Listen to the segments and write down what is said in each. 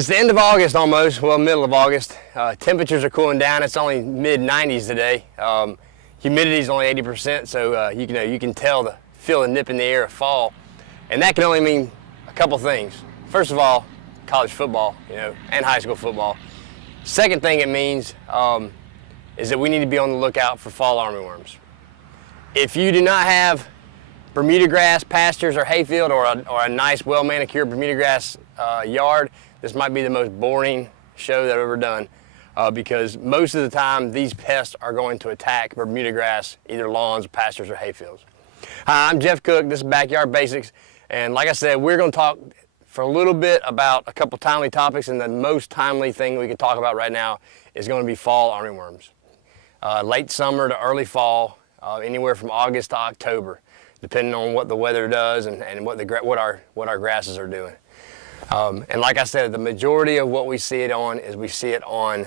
It's the end of August almost, well, middle of August. Temperatures are cooling down. It's only mid-90s today. Humidity is only 80%, so you can feel the nip in the air of fall. And that can only mean a couple things. First of all, college football, and high school football. Second thing it means is that we need to be on the lookout for fall armyworms. If you do not have Bermuda grass pastures or hayfield or a nice, well-manicured Bermuda grass yard, this might be the most boring show that I've ever done because most of the time these pests are going to attack Bermuda grass, either lawns, pastures, or hayfields. Hi, I'm Jeff Cook. This is Backyard Basics, and like I said, we're going to talk for a little bit about a couple timely topics, and the most timely thing we can talk about right now is going to be fall armyworms. Late summer to early fall, anywhere from August to October, depending on what the weather does and what our grasses are doing. And like I said, the majority of what we see it on is we see it on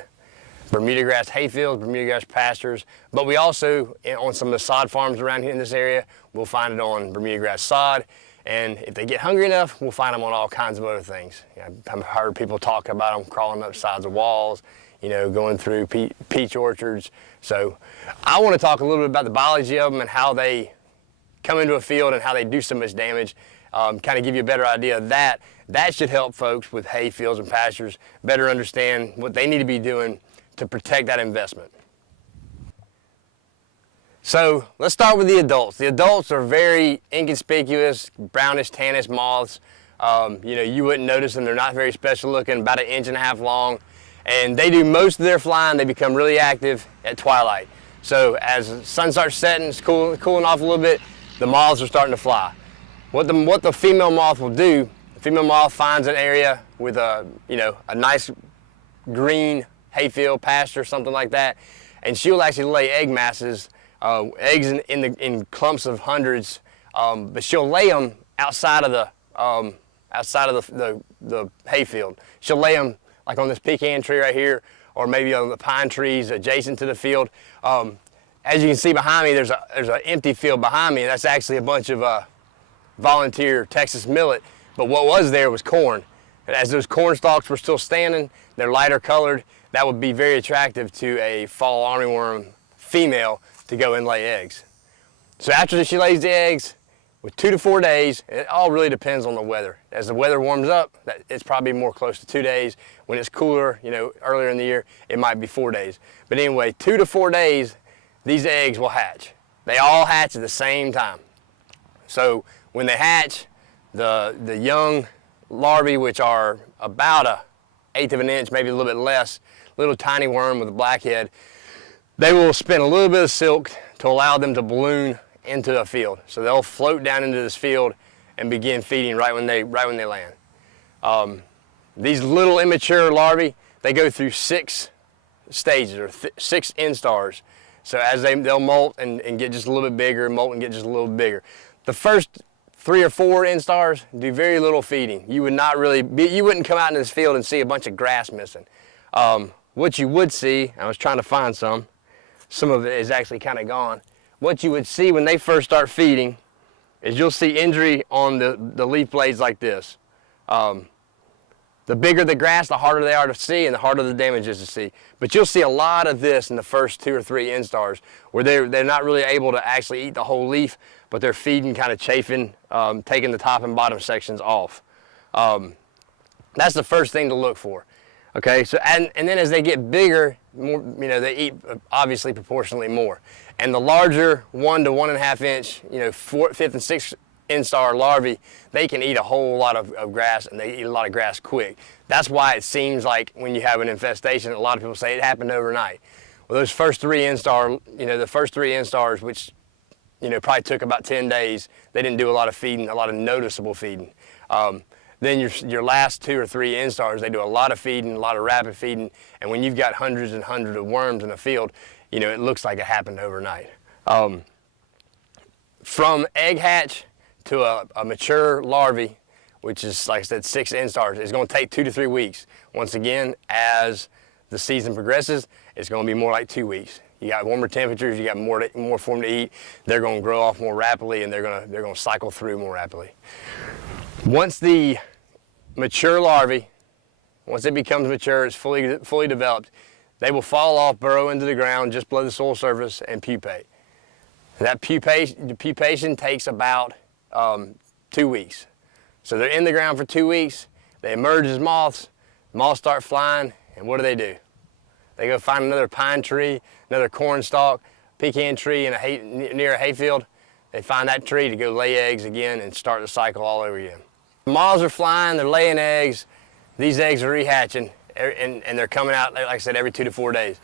Bermuda grass hayfields, Bermuda grass pastures, but we also, on some of the sod farms around here in this area, we'll find it on Bermuda grass sod. And if they get hungry enough, we'll find them on all kinds of other things. I've heard people talk about them crawling up sides of walls, going through peach orchards. So I want to talk a little bit about the biology of them and how they come into a field and how they do so much damage. Kind of give you a better idea of that. That should help folks with hay fields and pastures better understand what they need to be doing to protect that investment. So let's start with the adults. The adults are very inconspicuous, brownish, tannish moths. You wouldn't notice them. They're not very special looking, about 1.5 inches long. And they do most of their flying. They become really active at twilight. So as the sun starts setting, it's cooling off a little bit, the moths are starting to fly. What the female moth will do, the female moth finds an area with a nice green hayfield, pasture, something like that, and she'll actually lay egg masses, eggs in clumps of hundreds, but she'll lay them outside of the hayfield. She'll lay them like on this pecan tree right here, or maybe on the pine trees adjacent to the field. As you can see behind me, there's an empty field behind me, and that's actually a bunch of volunteer Texas millet, but what was there was corn. And as those corn stalks were still standing, they're lighter colored, that would be very attractive to a fall armyworm female to go and lay eggs. So after she lays the eggs, with 2 to 4 days, it all really depends on the weather. As the weather warms up, it's probably more close to 2 days. When it's cooler, earlier in the year, it might be 4 days. But anyway, 2 to 4 days, these eggs will hatch. They all hatch at the same time. So when they hatch, the young larvae, which are about 1/8 of an inch, maybe a little bit less, little tiny worm with a blackhead, they will spin a little bit of silk to allow them to balloon into a field. So they'll float down into this field and begin feeding right when they land. These little immature larvae, they go through 6 stages or 6 instars. So as they'll molt and get just a little bit bigger, molt and get just a little bit bigger. The first 3 or 4 instars do very little feeding. You wouldn't come out in this field and see a bunch of grass missing. What you would see, I was trying to find some of it is actually kind of gone. What you would see when they first start feeding is you'll see injury on the leaf blades like this. The bigger the grass, the harder they are to see and the harder the damage is to see. But you'll see a lot of this in the first 2 or 3 instars where they're not really able to actually eat the whole leaf, but they're feeding, kind of chafing, taking the top and bottom sections off. That's the first thing to look for. Okay, so and then as they get bigger, more, they eat obviously proportionally more. And the larger 1 to 1.5 inch, 5th and 6th instar larvae, they can eat a whole lot of grass, and they eat a lot of grass quick. That's why it seems like when you have an infestation, a lot of people say it happened overnight. Well, those first 3 instars, which probably took about 10 days, they didn't do a lot of feeding, a lot of noticeable feeding. Then your last 2 or 3 instars, they do a lot of feeding, a lot of rapid feeding, and when you've got hundreds and hundreds of worms in a field, it looks like it happened overnight. From egg hatch to a mature larvae, which is, like I said, 6 instars, it's going to take 2 to 3 weeks. Once again, as the season progresses, it's going to be more like 2 weeks. You got warmer temperatures, you got more for them to eat. They're going to grow off more rapidly, and they're going to cycle through more rapidly. Once the mature larvae once it becomes mature, it's fully developed, they will fall off, burrow into the ground just below the soil surface, and pupate. That pupation takes about 2 weeks. So they're in the ground for 2 weeks, they emerge as moths, moths start flying, and what do? They go find another pine tree, another corn stalk, pecan tree near a hayfield. They find that tree to go lay eggs again and start the cycle all over again. Moths are flying, they're laying eggs, these eggs are rehatching, and they're coming out, like I said, every 2 to 4 days.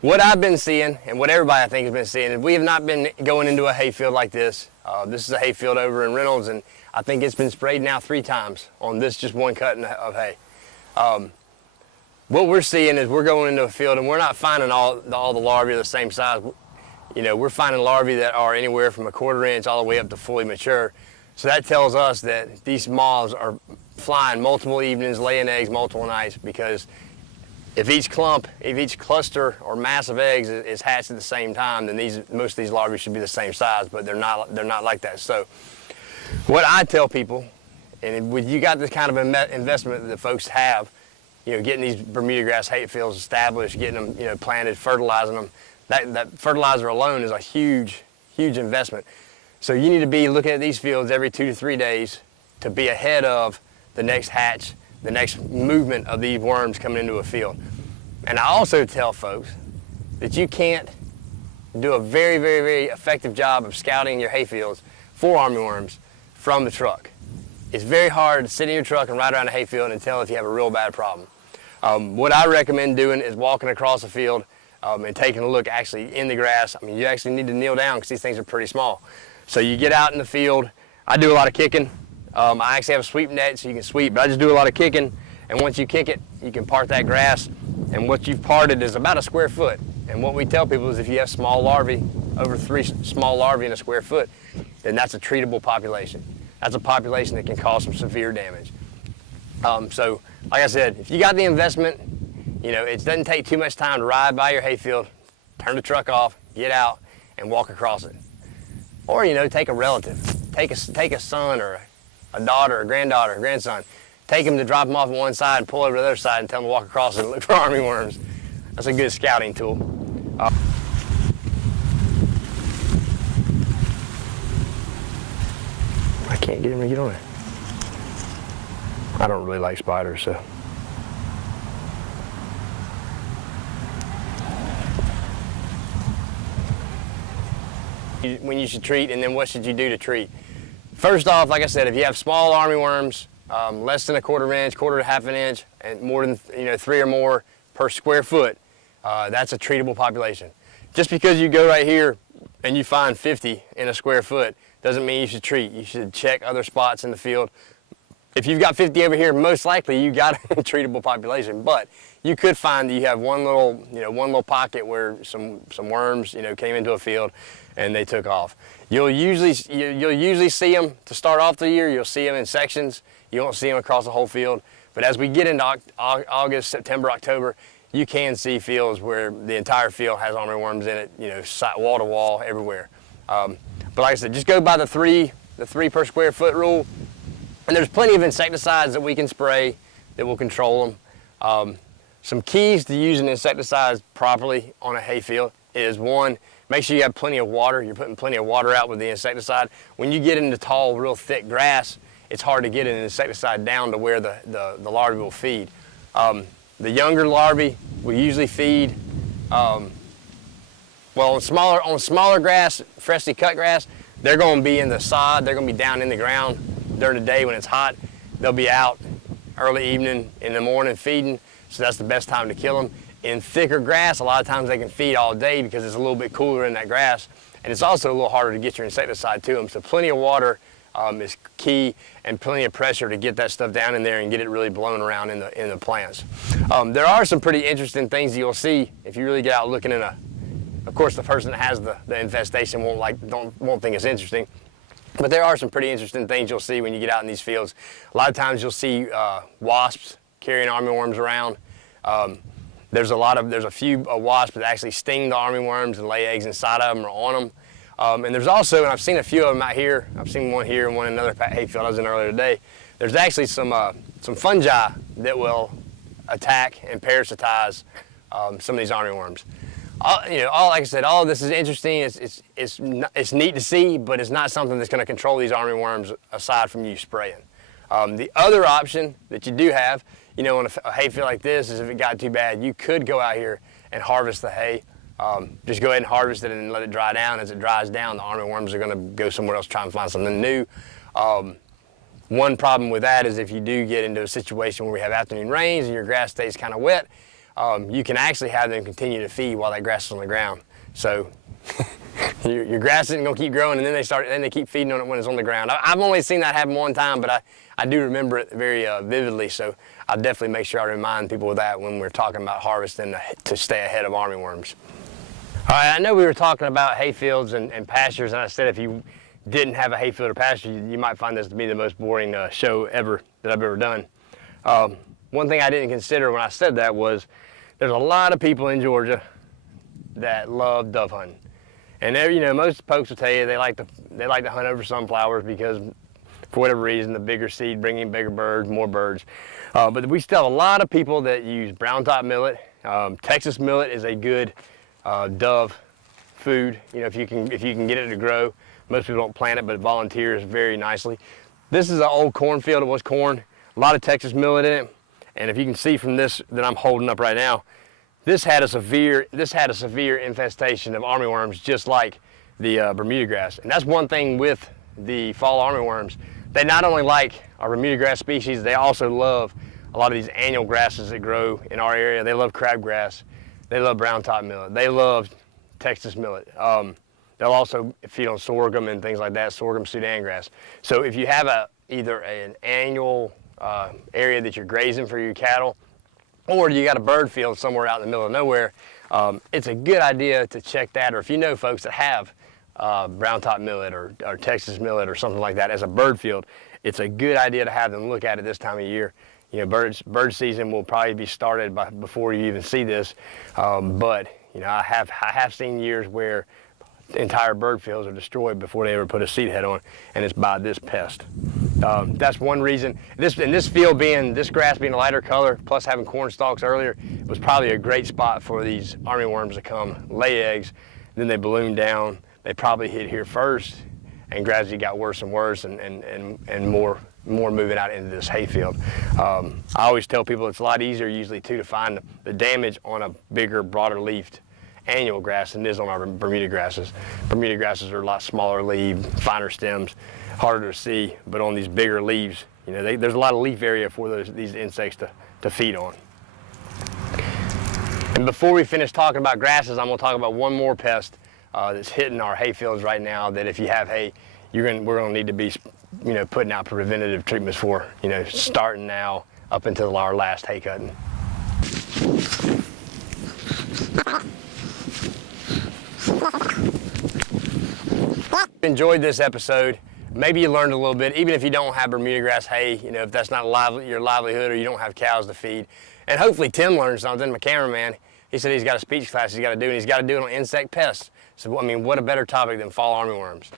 What I've been seeing, and what everybody I think has been seeing, is we have not been going into a hayfield like this. This is a hayfield over in Reynolds, and I think it's been sprayed now 3 times on this just one cutting of hay. What we're seeing is we're going into a field and we're not finding all the larvae are the same size. You know, we're finding larvae that are anywhere from 1/4 inch all the way up to fully mature. So that tells us that these moths are flying multiple evenings, laying eggs multiple nights, because if each cluster or mass of eggs is hatched at the same time, then most of these larvae should be the same size, but they're not like that. So what I tell people, and when you got this kind of investment that folks have, you know, getting these Bermuda grass hayfields established, getting them, you know, planted, fertilizing them, that fertilizer alone is a huge investment. So you need to be looking at these fields every 2 to 3 days to be ahead of the next hatch, the next movement of these worms coming into a field. And I also tell folks that you can't do a very, very, very effective job of scouting your hayfields for armyworms from the truck. It's very hard to sit in your truck and ride around a hayfield and tell if you have a real bad problem. What I recommend doing is walking across a field and taking a look actually in the grass. I mean, you actually need to kneel down because these things are pretty small. So you get out in the field. I do a lot of kicking. I actually have a sweep net so you can sweep, but I just do a lot of kicking. And once you kick it, you can part that grass. And what you've parted is about 1 square foot. And what we tell people is if you have small larvae, over 3 small larvae in 1 square foot, then that's a treatable population. That's a population that can cause some severe damage. So, like I said, if you got the investment, you know, it doesn't take too much time to ride by your hayfield, turn the truck off, get out, and walk across it. Or, you know, take a relative, take a son or a daughter, a granddaughter, a grandson, take them to drop them off on one side and pull over to the other side and tell them to walk across it and look for armyworms. That's a good scouting tool. I can't get him to get on there. I don't really like spiders, so. When you should treat, and then what should you do to treat? First off, like I said, if you have small armyworms, less than 1/4 inch, 1/4 to 1/2 inch, and more than 3 or more per square foot, that's a treatable population. Just because you go right here and you find 50 in 1 square foot doesn't mean you should treat. You should check other spots in the field. If you've got 50 over here, most likely you got a treatable population, but you could find that you have one little pocket where some worms, came into a field and they took off. You'll usually see them to start off the year. You'll see them in sections. You won't see them across the whole field. But as we get into August, September, October, you can see fields where the entire field has armyworms in it, wall to wall, everywhere. But like I said, just go by the three per square foot rule. And there's plenty of insecticides that we can spray that will control them. Some keys to using insecticides properly on a hayfield is, one, make sure you have plenty of water. You're putting plenty of water out with the insecticide. When you get into tall, real thick grass, it's hard to get an insecticide down to where the larvae will feed. The younger larvae will usually feed, on smaller grass, freshly cut grass, they're going to be in the sod, they're going to be down in the ground during the day when it's hot. They'll be out early evening, in the morning feeding, so that's the best time to kill them. In thicker grass, a lot of times they can feed all day because it's a little bit cooler in that grass, and it's also a little harder to get your insecticide to them. So plenty of water is key, and plenty of pressure to get that stuff down in there and get it really blown around in the plants. There are some pretty interesting things you'll see if you really get out looking in of course the person that has the infestation won't think it's interesting, but there are some pretty interesting things you'll see when you get out in these fields. A lot of times you'll see wasps carrying armyworms around. There's a few wasps that actually sting the armyworms and lay eggs inside of them or on them. And there's also, and I've seen a few of them out here, I've seen one here and one in another hayfield I was in earlier today, there's actually some fungi that will attack and parasitize some of these armyworms. Like I said, all of this is interesting. It's neat to see, but it's not something that's going to control these armyworms aside from you spraying. The other option that you do have, on a hay field like this, is if it got too bad, you could go out here and harvest the hay. Just go ahead and harvest it and let it dry down. As it dries down, the armyworms are going to go somewhere else, try and find something new. One problem with that is if you do get into a situation where we have afternoon rains and your grass stays kind of wet, you can actually have them continue to feed while that grass is on the ground. So your grass isn't going to keep growing, and then they keep feeding on it when it's on the ground. I've only seen that happen one time, but I do remember it very vividly. So I'll definitely make sure I remind people of that when we're talking about harvesting to stay ahead of armyworms. All right, I know we were talking about hay fields and pastures, and I said if you didn't have a hay field or pasture, you might find this to be the most boring show ever that I've ever done. One thing I didn't consider when I said that was there's a lot of people in Georgia that love dove hunting. And most folks will tell you they like to hunt over sunflowers because for whatever reason, the bigger seed bringing bigger birds, more birds. But we still have a lot of people that use brown top millet. Texas millet is a good dove food. If you can get it to grow. Most people don't plant it, but it volunteers very nicely. This is an old cornfield. It was corn. A lot of Texas millet in it. And if you can see from this that I'm holding up right now, this had a severe infestation of armyworms, just like the Bermuda grass. And that's one thing with the fall armyworms. They not only like our Bermuda grass species, they also love a lot of these annual grasses that grow in our area. They love crabgrass. They love brown top millet. They love Texas millet. They'll also feed on sorghum and things like that, sorghum, Sudan grass. So if you have either an annual area that you're grazing for your cattle, or you got a bird field somewhere out in the middle of nowhere, it's a good idea to check that. Or if you know folks that have brown top millet or Texas millet or something like that as a bird field, it's a good idea to have them look at it this time of year. Bird season will probably be started before you even see this, but I have seen years where entire bird fields are destroyed before they ever put a seed head on, and it's by this pest. That's one reason. This grass being a lighter color, plus having corn stalks earlier, was probably a great spot for these armyworms to come lay eggs. Then they balloon down. They probably hit here first, and gradually got worse and worse, and more moving out into this hayfield. I always tell people it's a lot easier usually to find the damage on a bigger, broader leafed annual grass than it is on our Bermuda grasses. Bermuda grasses are a lot smaller leaf, finer stems, harder to see, but on these bigger leaves, there's a lot of leaf area for these insects to feed on. And before we finish talking about grasses, I'm going to talk about one more pest that's hitting our hay fields right now that if you have hay, we're going to need to be putting out preventative treatments for, starting now up until our last hay cutting. Enjoyed this episode. Maybe you learned a little bit, even if you don't have Bermuda grass hay, if that's not your livelihood or you don't have cows to feed. And hopefully Tim learned something, my cameraman. He said he's got a speech class he's got to do, and he's got to do it on insect pests. So, what a better topic than fall armyworms.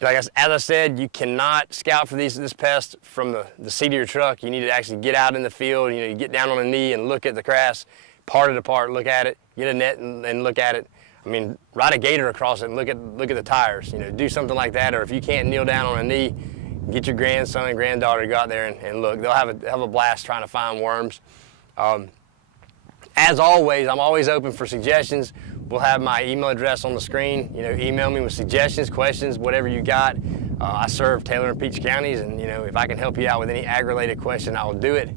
As I said, you cannot scout for this pest from the seat of your truck. You need to actually get out in the field. You get down on a knee and look at the grass, part it apart, look at it, get a net and look at it. Ride a gator across it and look at the tires. Do something like that. Or if you can't kneel down on a knee, get your grandson and granddaughter to go out there and look. They'll have a blast trying to find worms. As always, I'm always open for suggestions. We'll have my email address on the screen. Email me with suggestions, questions, whatever you got. I serve Taylor and Peach counties, and if I can help you out with any ag-related question, I will do it.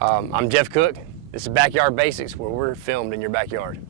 I'm Jeff Cook. This is Backyard Basics, where we're filmed in your backyard.